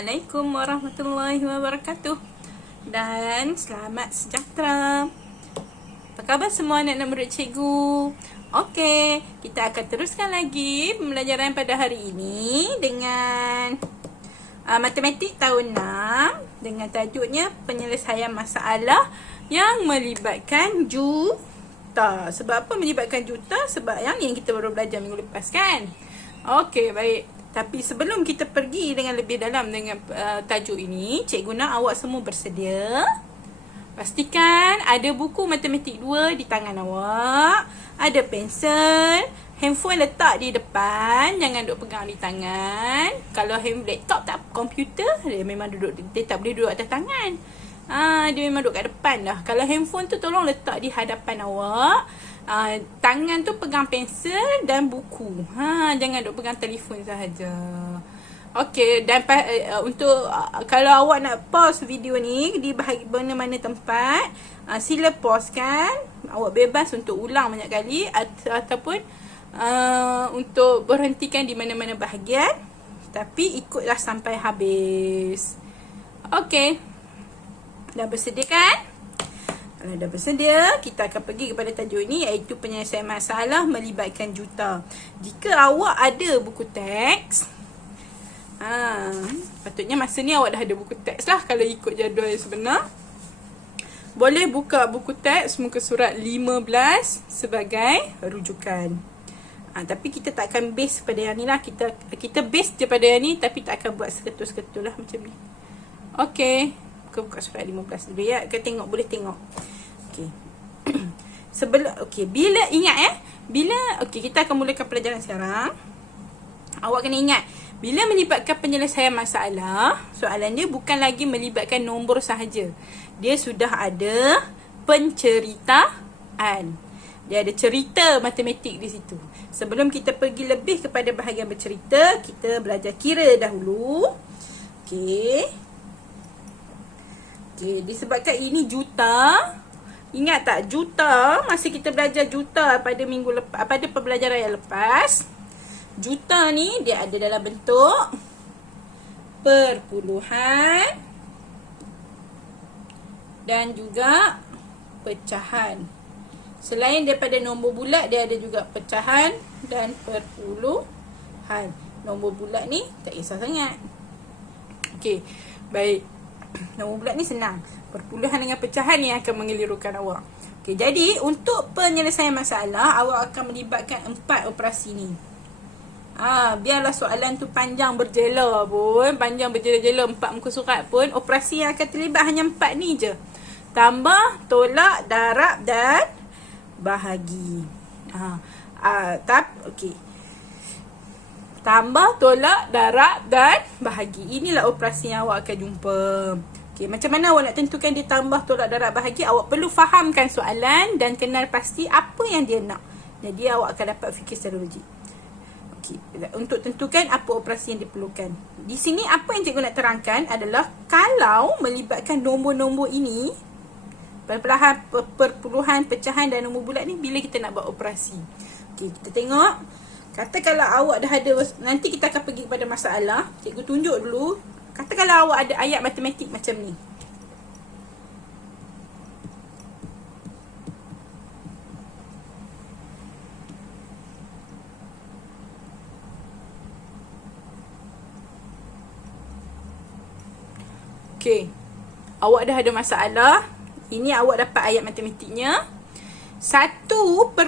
Assalamualaikum warahmatullahi wabarakatuh. Dan selamat sejahtera. Apa khabar semua anak-anak murid cikgu? Okey, kita akan teruskan lagi pembelajaran pada hari ini dengan matematik tahun 6 dengan tajuknya penyelesaian masalah yang melibatkan juta. Sebab apa melibatkan juta? Sebab yang kita baru belajar minggu lepas kan? Okey, baik. Tapi sebelum kita pergi dengan lebih dalam dengan tajuk ini, cikgu nak awak semua bersedia. Pastikan ada buku matematik 2 di tangan awak. Ada pensel. Handphone letak di depan. Jangan duduk pegang di tangan. Kalau laptop tak komputer, dia memang dia tak boleh duduk atas tangan. Dia memang duduk kat depan dah. Kalau handphone tu tolong letak di hadapan awak. Tangan tu pegang pensel dan buku. Jangan duk pegang telefon sahaja. Okey, dan untuk kalau awak nak pause video ni di mana-mana tempat, sila pause kan. Awak bebas untuk ulang banyak kali ataupun untuk berhentikan di mana-mana bahagian. Tapi ikutlah sampai habis. Okey. Dah bersedia kan? Kalau dah bersedia, kita akan pergi kepada tajuk ini, iaitu penyelesaian masalah melibatkan juta. Jika awak ada buku teks, patutnya masa ni awak dah ada buku teks lah kalau ikut jadual yang sebenar. Boleh buka buku teks muka surat 15 sebagai rujukan. Tapi kita tak akan base pada yang ni lah. Kita base je pada yang ni, tapi tak akan buat seketul-seketul lah macam ni. Okey. Buka surat 15 dulu ya. Kita tengok, boleh tengok. Okey. Bila ingat kita akan mulakan pelajaran sekarang. Awak kena ingat, bila melibatkan penyelesaian masalah, soalan dia bukan lagi melibatkan nombor sahaja. Dia sudah ada penceritaan. Dia ada cerita matematik di situ. Sebelum kita pergi lebih kepada bahagian bercerita, kita belajar kira dahulu. Okey. Disebabkan ini juta. Ingat tak juta? Masa kita belajar juta pada pada pembelajaran yang lepas, juta ni dia ada dalam bentuk perpuluhan dan juga pecahan. Selain daripada nombor bulat, dia ada juga pecahan dan perpuluhan. Nombor bulat ni tak kisah sangat. Okey, baik. Nombor bulat ni senang. Perpuluhan dengan pecahan ni akan mengelirukan awak. Okey, jadi untuk penyelesaian masalah, awak akan melibatkan 4 operasi ni. Biarlah soalan tu panjang berjela pun, panjang berjela-jela 4 muka surat pun, operasi yang akan terlibat hanya 4 ni je. Tambah, tolak, darab dan bahagi. Okey. Tambah, tolak, darab dan bahagi. Inilah operasi yang awak akan jumpa. Okey, macam mana awak nak tentukan dia tambah, tolak, darab, bahagi? Awak perlu fahamkan soalan dan kenal pasti apa yang dia nak. Jadi awak akan dapat fikir secara logik. Okey, untuk tentukan apa operasi yang diperlukan. Di sini apa yang cikgu nak terangkan adalah kalau melibatkan nombor-nombor ini, perpuluhan, pecahan dan nombor bulat ni, bila kita nak buat operasi. Okey, kita tengok. Katakanlah awak dah ada, nanti kita akan pergi kepada masalah. Cikgu tunjuk dulu. Katakanlah awak ada ayat matematik macam ni. Okey. Awak dah ada masalah. Ini awak dapat ayat matematiknya. 1.25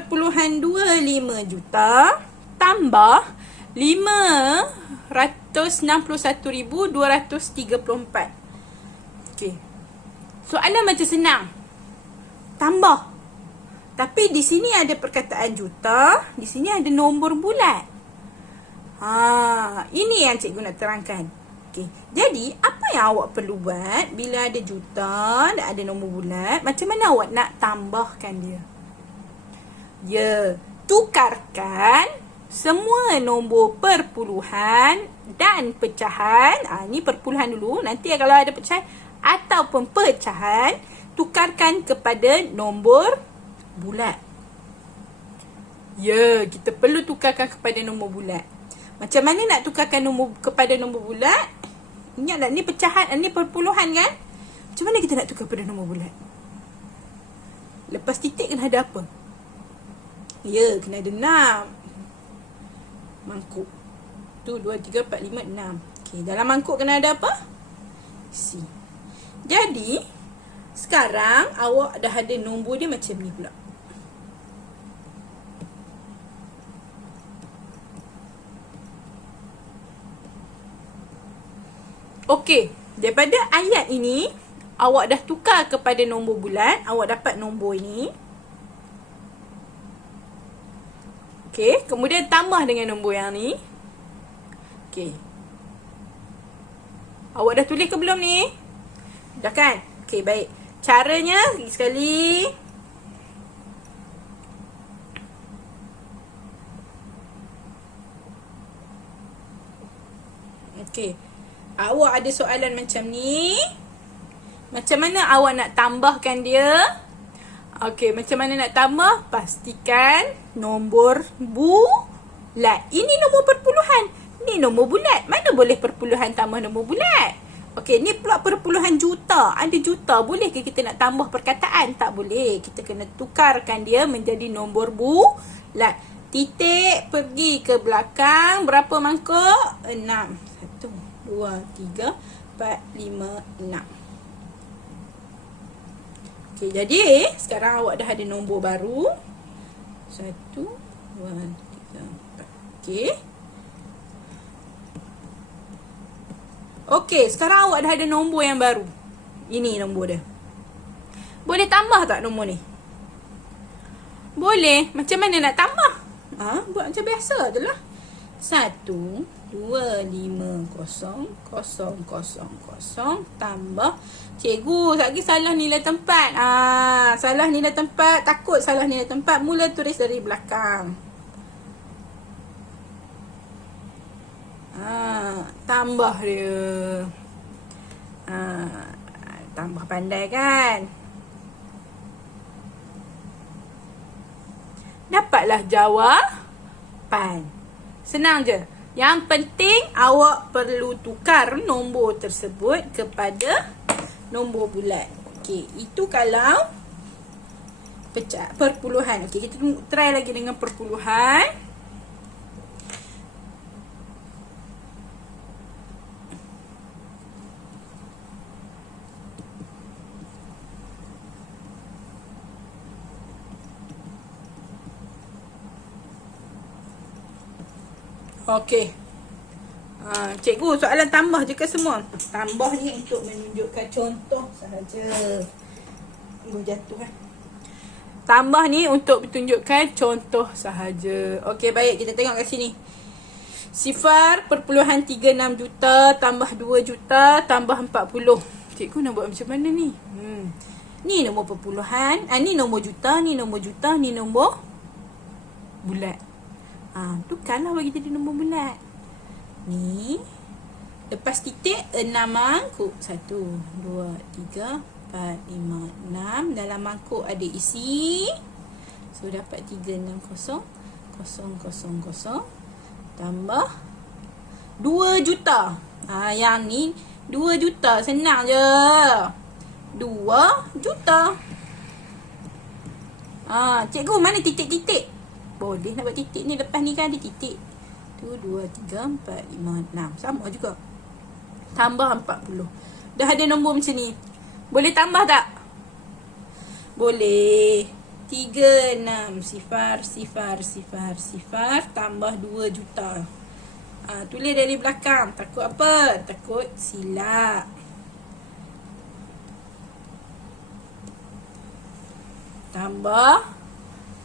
juta tambah 561,234. Okey. Soalan macam senang. Tambah. Tapi di sini ada perkataan juta, di sini ada nombor bulat. Ini yang cikgu nak terangkan. Okey. Jadi, apa yang awak perlu buat bila ada juta dan ada nombor bulat? Macam mana awak nak tambahkan dia? Tukarkan semua nombor perpuluhan dan pecahan. Ni perpuluhan dulu. Nanti kalau ada pecahan ataupun pecahan, tukarkan kepada nombor bulat. Kita perlu tukarkan kepada nombor bulat. Macam mana nak tukarkan kepada nombor bulat? Ingatlah ni pecahan, ni perpuluhan kan? Macam mana kita nak tukar pada nombor bulat? Lepas titik kena ada apa? Ya, kena ada 6 mangkuk. Tu 2, 3, 4, 5, 6. Okey, dalam mangkuk kena ada apa? C. Jadi, sekarang awak dah ada nombor dia macam ni pula. Okey, daripada ayat ini, awak dah tukar kepada nombor bulat, awak dapat nombor ini. Okey, kemudian tambah dengan nombor yang ni. Okey. Awak dah tulis ke belum ni? Dah kan? Okey, baik. Caranya, sekali. Okey. Awak ada soalan macam ni. Macam mana awak nak tambahkan dia? Okey, macam mana nak tambah? Pastikan nombor bulat. Ini nombor perpuluhan. Ni nombor bulat. Mana boleh perpuluhan tambah nombor bulat? Okey, ni pula perpuluhan juta. Ada juta. Boleh ke kita nak tambah perkataan? Tak boleh. Kita kena tukarkan dia menjadi nombor bulat. Titik pergi ke belakang. Berapa mangkuk? 6. 1, 2, 3, 4, 5, 6. Okey, jadi sekarang awak dah ada nombor baru. 1, 2, 3, 4. Okey. Okey, sekarang awak dah ada nombor yang baru. Ini nombor dia. Boleh tambah tak nombor ni? Boleh. Macam mana nak tambah? Buat macam biasa je lah. 1, 2, 5, 0, 0, 0, 0 tambah. Cikgu, lagi salah nilai tempat. Salah nilai tempat. Takut salah nilai tempat. Mula tulis dari belakang. Tambah dia. Tambah pandai kan? Dapatlah jawapan. Senang je. Yang penting awak perlu tukar nombor tersebut kepada nombor bulat. Okey, itu kalau perpuluhan. Okey, kita try lagi dengan perpuluhan. Okey. Cikgu, soalan tambah je ke semua? Tambah ni untuk menunjukkan contoh sahaja. Jatuh kan? Tambah ni untuk menunjukkan contoh sahaja. Okey, baik. Kita tengok kat sini. 0.36 juta tambah 2 juta tambah 40. Cikgu nak buat macam mana ni? Ni nombor perpuluhan. Ni nombor juta, ni nombor juta, ni nombor bulat. Tukarlah bagi jadi nombor bulat. Ni lepas titik 6 mangkuk. 1, 2, 3, 4, 5, 6. Dalam mangkuk ada isi. So dapat 360 000 tambah 2 juta. Yang ni 2 juta. Senang je. 2 juta. Cikgu, mana titik-titik? Boleh nak buat titik ni. Lepas ni kan ada titik. 1, 2, 3, 4, 5, 6. Sama juga. Tambah 40. Dah ada nombor macam ni. Boleh tambah tak? Boleh. 3, 6, 0, 0, 0, 0 tambah 2 juta. Tulis dari belakang. Takut apa? Takut silap. Tambah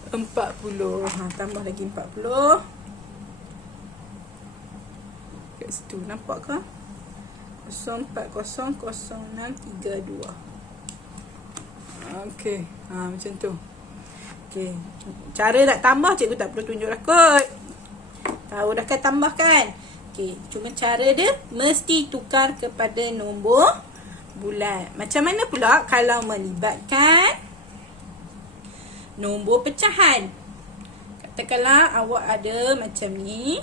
40. Tambah lagi 40. Kat situ. Nampak ke? 04000632. Okey. Macam tu. Okey. Cara nak tambah cikgu tak perlu tunjuk lah kot. Tahu dah kan tambah kan? Okey. Cuma cara dia mesti tukar kepada nombor bulat. Macam mana pula kalau melibatkan nombor pecahan? Katakanlah awak ada macam ni.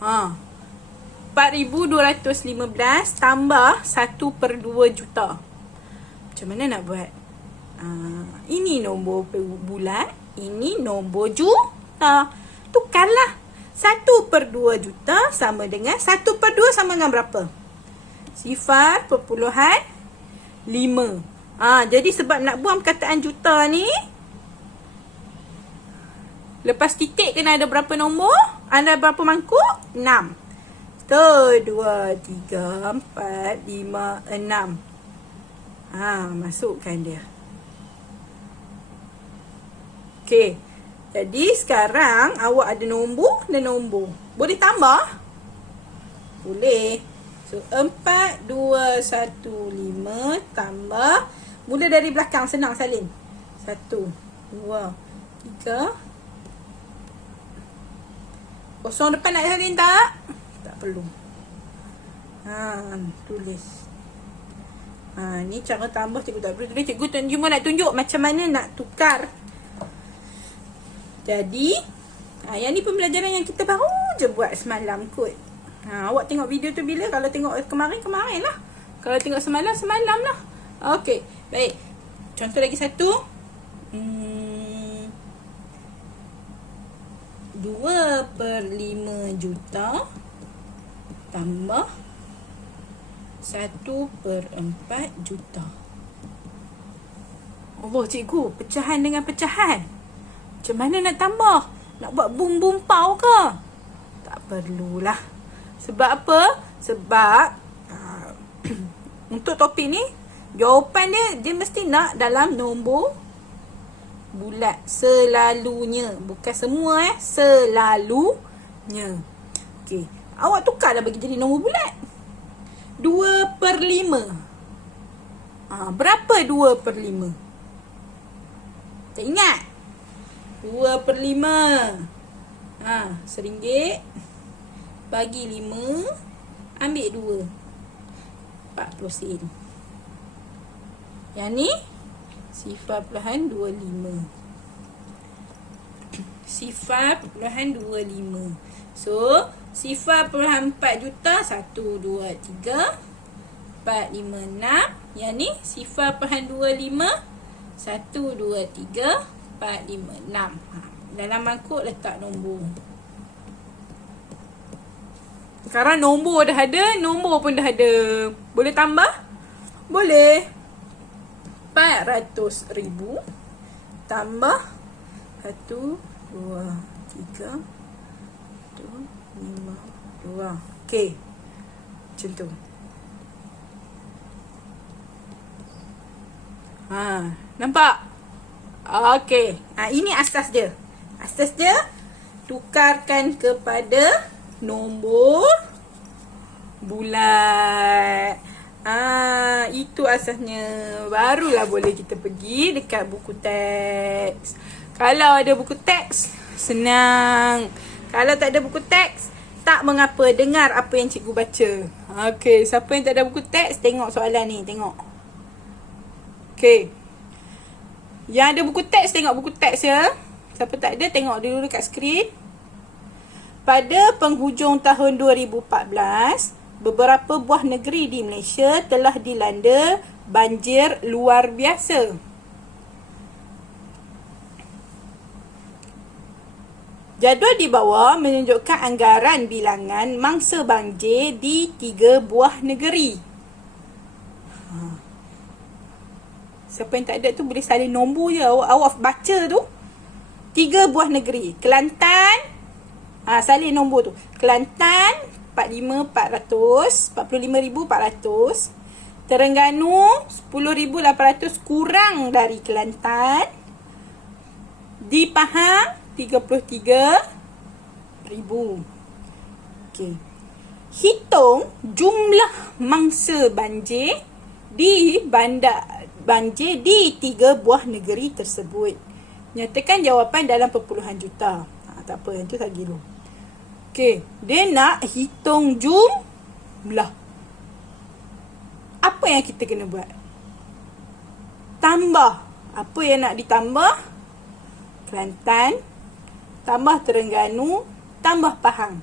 4,215 tambah 1/2 juta. Macam mana nak buat? Ini nombor bulat, ini nombor juta. Tukarlah. 1/2 juta sama dengan 1/2 sama dengan berapa? 0.5. Jadi sebab nak buang perkataan juta ni, lepas titik kena ada berapa nombor? Ada berapa mangkuk? 6. 1, 2, 3, 4, 5, 6. Masukkan dia. Okey. Jadi sekarang awak ada nombor dan nombor. Boleh tambah? Boleh. So 4, 2, 1, 5 tambah. Mula dari belakang, senang salin. 1, 2, 3. Kosong depan nak salin tak? Tak perlu. Tulis. Ni cara tambah cikgu tak perlu tulis. Cikgu cuma nak tunjuk macam mana nak tukar. Jadi, yang ni pembelajaran yang kita baru je buat semalam kot. Awak tengok video tu bila? Kalau tengok kemarin lah. Kalau tengok semalam lah. Okey, baik. Contoh lagi satu. 2/5 juta tambah 1/4 juta. Allah cikgu, pecahan dengan pecahan. Macam mana nak tambah? Nak buat bum-bum pau ke? Tak perlulah. Sebab apa? Sebab untuk topik ni, jawapan dia mesti nak dalam nombor bulat. Selalunya. Bukan semua selalunya. Okey. Awak tukarlah bagi jadi nombor bulat. 2/5. Berapa 2/5? Tak ingat? 2/5. RM1 bagi 5, ambil 2. 40 sen. Yang ni 0.25. 0.25. So 0.4 juta. 1, 2, 3, 4, 5, 6. Yang ni 0.25. 1, 2, 3, 4, 5, 6. Dalam mangkuk letak nombor. Sekarang nombor dah ada, nombor pun dah ada. Boleh tambah? Boleh. 400,000 tambah 1, 2, 3, 4, 5, 2. Okey. Macam tu. Nampak? Okey. Ini asas dia. Asas dia, tukarkan kepada nombor bulat. Itu asasnya. Barulah boleh kita pergi dekat buku teks. Kalau ada buku teks, senang. Kalau tak ada buku teks, tak mengapa, dengar apa yang cikgu baca. Okey, siapa yang tak ada buku teks, tengok soalan ni, tengok. Okey. Yang ada buku teks, tengok buku teks ya. Siapa tak ada, tengok dulu dekat skrin. Pada penghujung tahun 2014, beberapa buah negeri di Malaysia telah dilanda banjir luar biasa. Jadual di bawah menunjukkan anggaran bilangan mangsa banjir di 3 buah negeri. Siapa yang tak ada tu boleh salin nombor je. Awak baca tu. 3 buah negeri. Kelantan. Salin nombor tu. Kelantan 45,400. Terengganu 10,800 kurang dari Kelantan. Di Pahang 33,000. Okey. Hitung jumlah mangsa banjir di banjir di 3 buah negeri tersebut. Nyatakan jawapan dalam perpuluhan juta. Tak apa, yang tu lagi dulu. Okey, dia nak hitung jumlah. Apa yang kita kena buat? Tambah. Apa yang nak ditambah? Kelantan, tambah Terengganu, tambah Pahang.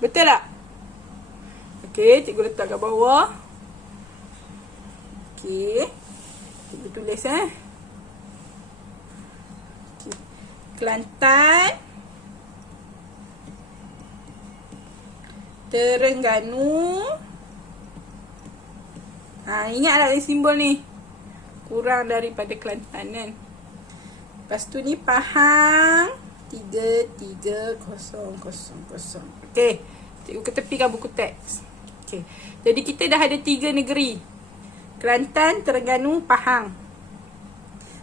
Betul tak? Okey, cikgu letak kat bawah. Okey. Cikgu tulis Okay. Kelantan, Terengganu. Ingatlah simbol ni. Kurang daripada Kelantan kan. Lepas tu ni Pahang 33000. Okey. Cikgu ketepikan buku teks. Okey. Jadi kita dah ada 3 negeri. Kelantan, Terengganu, Pahang.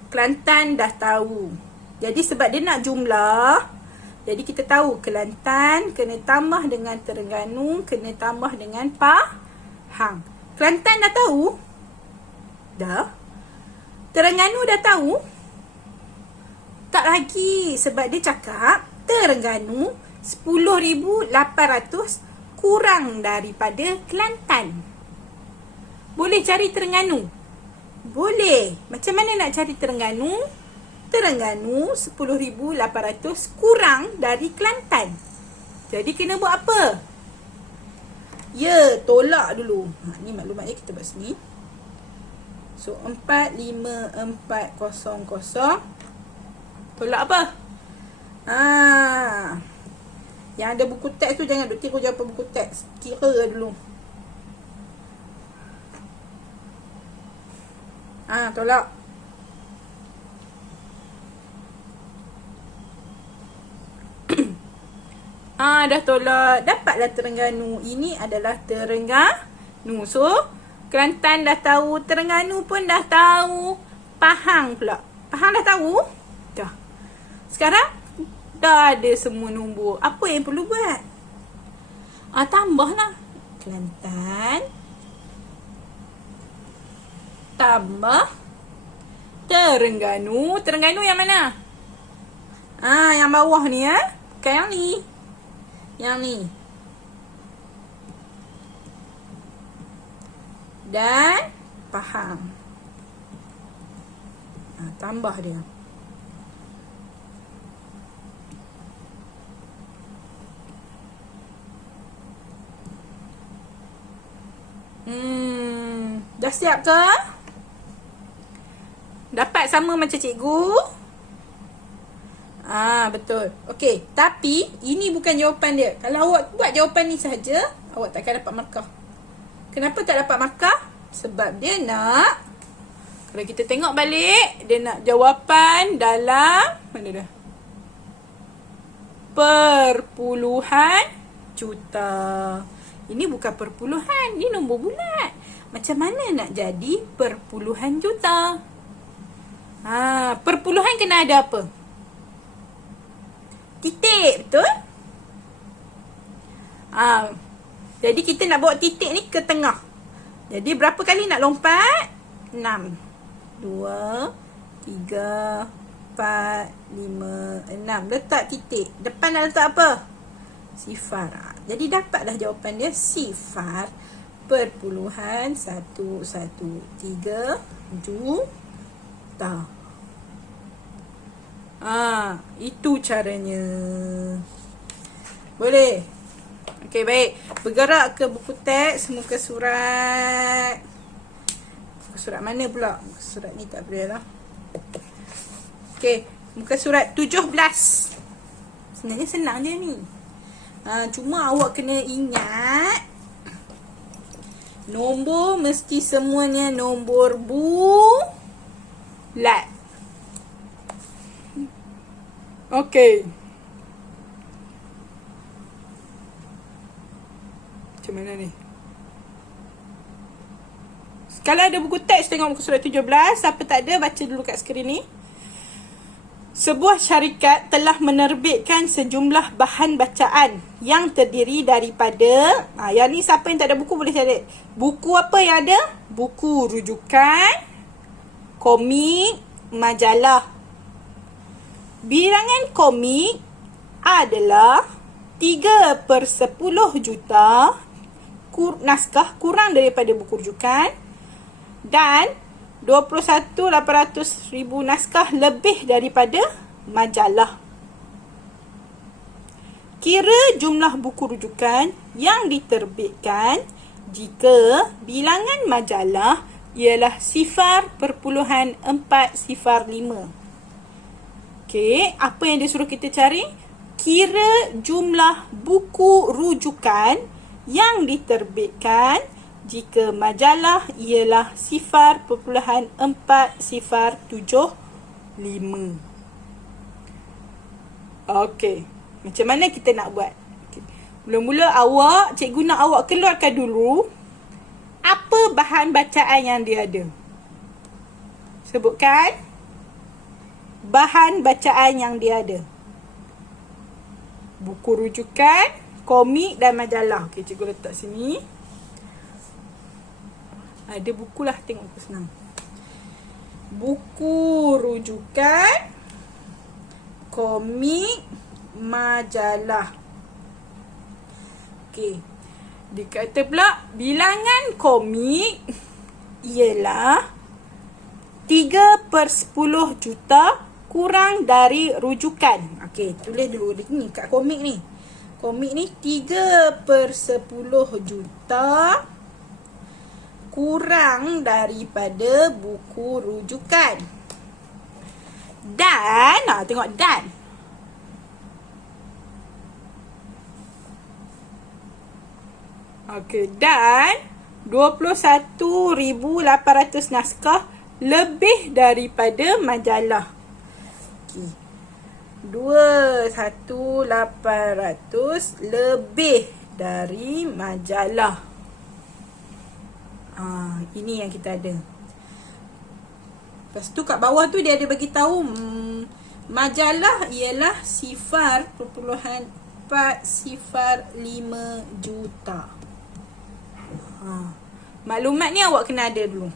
Kelantan dah tahu. Jadi sebab dia nak jumlah, jadi kita tahu Kelantan kena tambah dengan Terengganu, kena tambah dengan Pahang. Kelantan dah tahu? Dah. Terengganu dah tahu? Tak lagi. Sebab dia cakap Terengganu 10,800 kurang daripada Kelantan. Boleh cari Terengganu? Boleh. Macam mana nak cari Terengganu? Terengganu 10,800 kurang dari Kelantan. Jadi kena buat apa? Ya, tolak dulu. Ni maklumatnya kita buat sini. So 45400. Tolak apa? Yang ada buku teks tu jangan duk tiru jawapan buku teks. Kira dulu. Tolak. Dah tolak. Dapatlah Terengganu. Ini adalah Terengganu. So, Kelantan dah tahu. Terengganu pun dah tahu. Pahang pula. Pahang dah tahu? Dah. Sekarang, dah ada semua nombor. Apa yang perlu buat? Tambahlah. Kelantan. Tambah. Terengganu. Terengganu yang mana? Yang bawah ni ya. Bukan yang ni. Yang ni. Dan Pahang. Tambah dia. Dah siap ke? Dapat sama macam cikgu? Betul. Okey, tapi ini bukan jawapan dia. Kalau awak buat jawapan ni sahaja, awak takkan dapat markah. Kenapa tak dapat markah? Sebab dia nak, kalau kita tengok balik, dia nak jawapan dalam mana dah? Perpuluhan juta. Ini bukan perpuluhan, ini nombor bulat. Macam mana nak jadi perpuluhan juta? Perpuluhan kena ada apa? Titik, betul? Jadi kita nak bawa titik ni ke tengah. Jadi berapa kali nak lompat? 6. 2, 3, 4, 5, 6. Letak titik. Depan nak letak apa? Sifar. Jadi dapatlah jawapan dia sifar perpuluhan 113 juta. Itu caranya. Boleh? Okey, baik. Bergerak ke buku teks, muka surat. Muka surat mana pula? Muka surat ni tak boleh lah. Okey, muka surat 17. Sebenarnya senang je ni. Cuma awak kena ingat, nombor mesti semuanya nombor bulat. Okey. Macam mana ni? Kalau ada buku teks, tengok muka surat 17. Siapa tak ada, baca dulu kat skrin ni. Sebuah syarikat telah menerbitkan sejumlah bahan bacaan yang terdiri daripada, yang ni siapa yang tak ada buku boleh cari. Buku apa yang ada? Buku rujukan, komik, majalah. Bilangan komik adalah 3/10 juta naskah kurang daripada buku rujukan, dan 21,800,000 naskah lebih daripada majalah. Kira jumlah buku rujukan yang diterbitkan jika bilangan majalah ialah 0.405. Okey, apa yang dia suruh kita cari? Kira jumlah buku rujukan yang diterbitkan jika majalah ialah 0.405. Okey, macam mana kita nak buat? Okay. Mula-mula cikgu nak awak keluarkan dulu apa bahan bacaan yang dia ada. Sebutkan bahan bacaan yang dia ada. Buku rujukan, komik dan majalah. Okey, cikgu letak sini. Ada buku lah, tengok aku senang. Buku rujukan, komik, majalah. Okey. Dia kata pula bilangan komik ialah 3/10 juta kurang dari rujukan. Okey, tulis dulu ni kat komik ni. Komik ni 3/10 juta kurang daripada buku rujukan. Dan, tengok dan. Okey, dan 21,800 naskah lebih daripada majalah. Okey. 21,800 lebih dari majalah. Ini yang kita ada. Lepas tu kat bawah tu dia ada bagi tahu majalah ialah 0.405 juta. Maklumat ni awak kena ada dulu.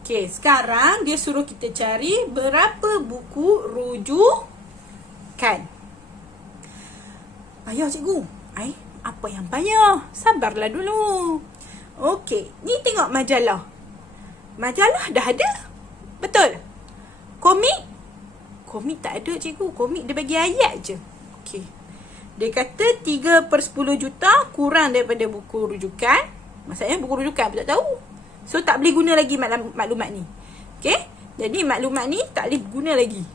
Okey, sekarang dia suruh kita cari berapa buku rujukan. Payah cikgu. Apa yang payah? Sabarlah dulu. Okey, ni tengok majalah. Majalah dah ada. Betul? Komik? Komik tak ada cikgu. Komik dia bagi ayat je. Okey. Dia kata 3/10 juta kurang daripada buku rujukan. Maksudnya buku rujukan pun tak tahu. So tak boleh guna lagi maklumat ni. Okey? Jadi maklumat ni tak boleh guna lagi.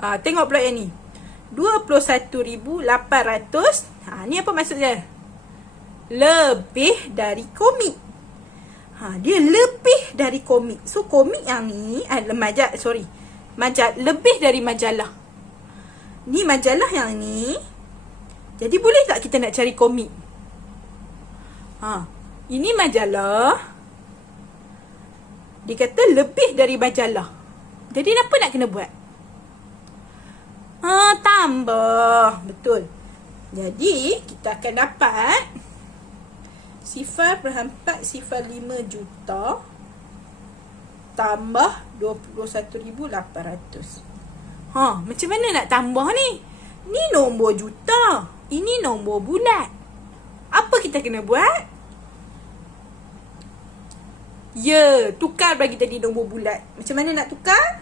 Tengok pula yang ni. 21,800. Ni apa maksudnya? Lebih dari komik. Dia lebih dari komik. So komik yang ni lebih dari majalah. Ni majalah yang ni. Jadi boleh tak kita nak cari komik? Ini majalah. Dia kata lebih dari majalah. Jadi apa nak kena buat? Tambah. Betul. Jadi kita akan dapat 0.405 juta tambah 21,800. Macam mana nak tambah ni? Ni nombor juta. Ini nombor bulat. Apa kita kena buat? Tukar bagi tadi nombor bulat. Macam mana nak tukar?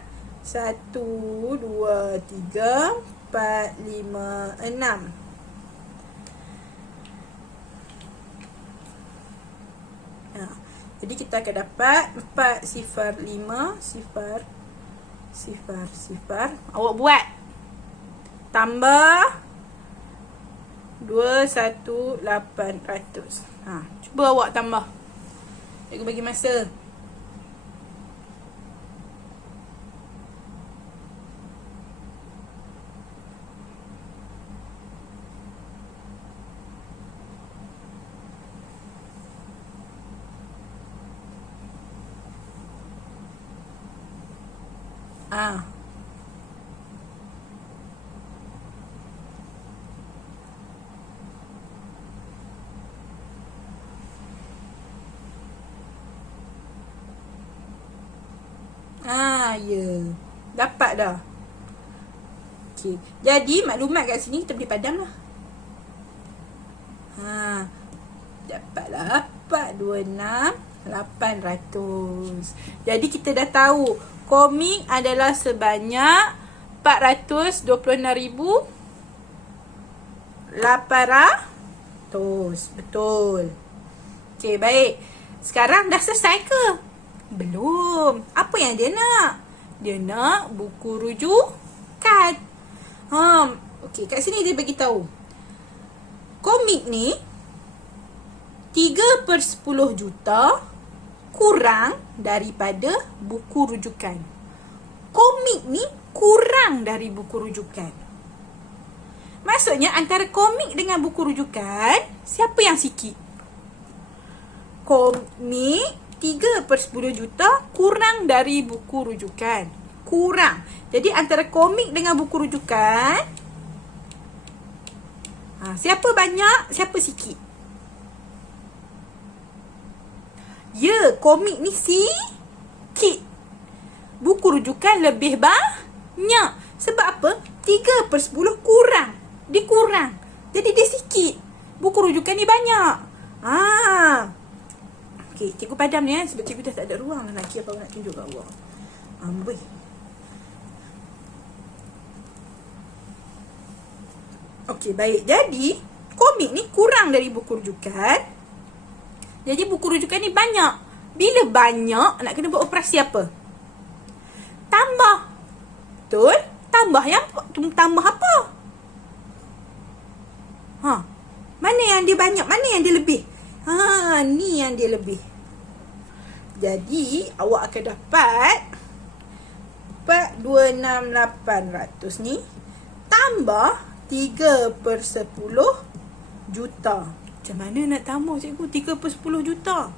1, 2, 3, 4, 5, 6. Jadi kita akan dapat 405,000. Awak buat. Tambah 21,800. Cuba awak tambah. Cikgu bagi masa. Ya. Dapat dah. Okey. Jadi maklumat kat sini kita boleh padam lah. Dapatlah 426,800. Jadi kita dah tahu komik adalah sebanyak 426,800. Betul. Okey, baik. Sekarang dah selesai ke? Belum. Apa yang dia nak? Dia nak buku rujukan. Okey, kat sini dia bagi tahu. Komik ni 3/10 juta kurang daripada buku rujukan. Komik ni kurang dari buku rujukan. Maksudnya antara komik dengan buku rujukan, siapa yang sikit? Komik 3/10 juta kurang dari buku rujukan. Kurang. Jadi antara komik dengan buku rujukan, siapa banyak, siapa sikit? Ya, komik ni sikit. Buku rujukan lebih banyak. Sebab apa? 3/10 kurang. Dia kurang. Jadi dia sikit. Buku rujukan ni banyak. Okey, cikgu padam ni sebab cikgu dah tak ada ruang lah nak kira apa nak tunjuk kat awak. Amboi. Okey, baik. Jadi, komik ni kurang dari buku rujukan. Jadi, buku rujukan ni banyak. Bila banyak, nak kena buat operasi apa? Tambah. Betul? Tambah apa? Mana yang dia banyak? Mana yang dia lebih? Ni yang dia lebih. Jadi, awak akan dapat 426,800 ni tambah 3/10 juta. Macam mana nak tambah cikgu 3/10 juta?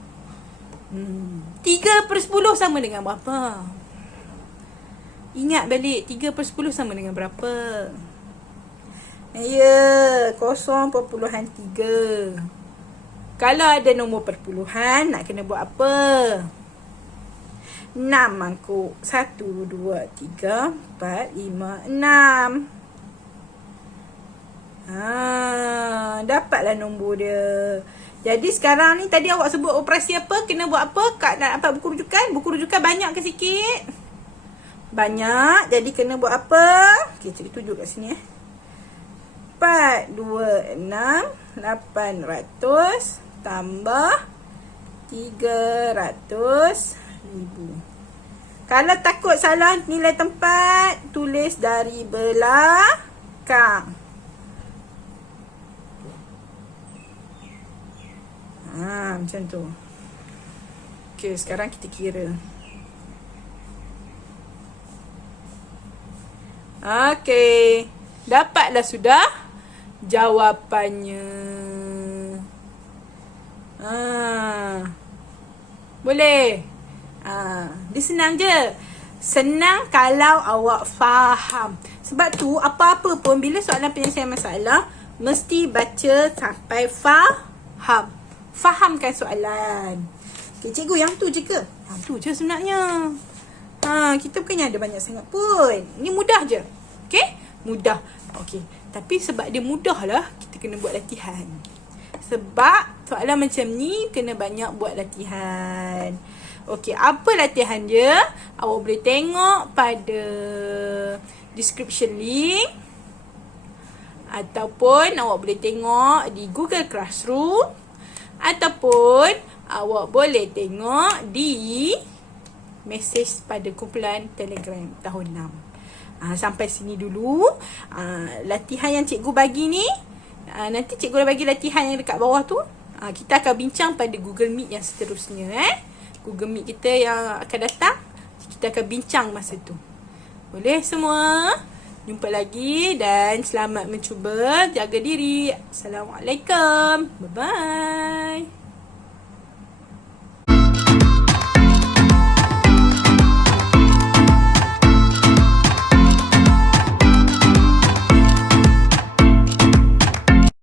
3/10 sama dengan berapa? Ingat balik 3/10 sama dengan berapa? Ya, 0.3. Kalau ada nombor perpuluhan, nak kena buat apa? 6 mangkuk 1, 2, 3, 4, 5, 6. Dapatlah nombor dia. Jadi sekarang ni tadi awak sebut operasi apa? Kena buat apa? Kak nak dapat buku rujukan? Buku rujukan banyak ke sikit? Banyak. Jadi kena buat apa? Okey, cikgu tunjuk kat sini 426,800 tambah 300,000. Kalau takut salah nilai tempat, tulis dari belakang. Macam tu. Okey, sekarang kita kira. Okey. Dapatlah sudah jawapannya. Boleh? Dia senang je. Senang kalau awak faham. Sebab tu, apa-apa pun bila soalan penyelesaian masalah, mesti baca sampai faham. Fahamkan soalan. Okay, cikgu yang tu je ke? Yang tu je sebenarnya. Kita bukannya ada banyak sangat pun. Ini mudah je. Okay? Mudah. Okay. Tapi sebab dia mudah lah, kita kena buat latihan. Sebab soalan macam ni, kena banyak buat latihan. Okay, apa latihan dia? Awak boleh tengok pada description link. Ataupun awak boleh tengok di Google Classroom. Ataupun awak boleh tengok di mesej pada kumpulan Telegram tahun 6. Sampai sini dulu. Latihan yang cikgu bagi ni, nanti cikgu dah bagi latihan yang dekat bawah tu. Kita akan bincang pada Google Meet yang seterusnya. Google Meet kita yang akan datang, kita akan bincang masa tu. Boleh semua? Jumpa lagi dan selamat mencuba. Jaga diri. Assalamualaikum. Bye-bye.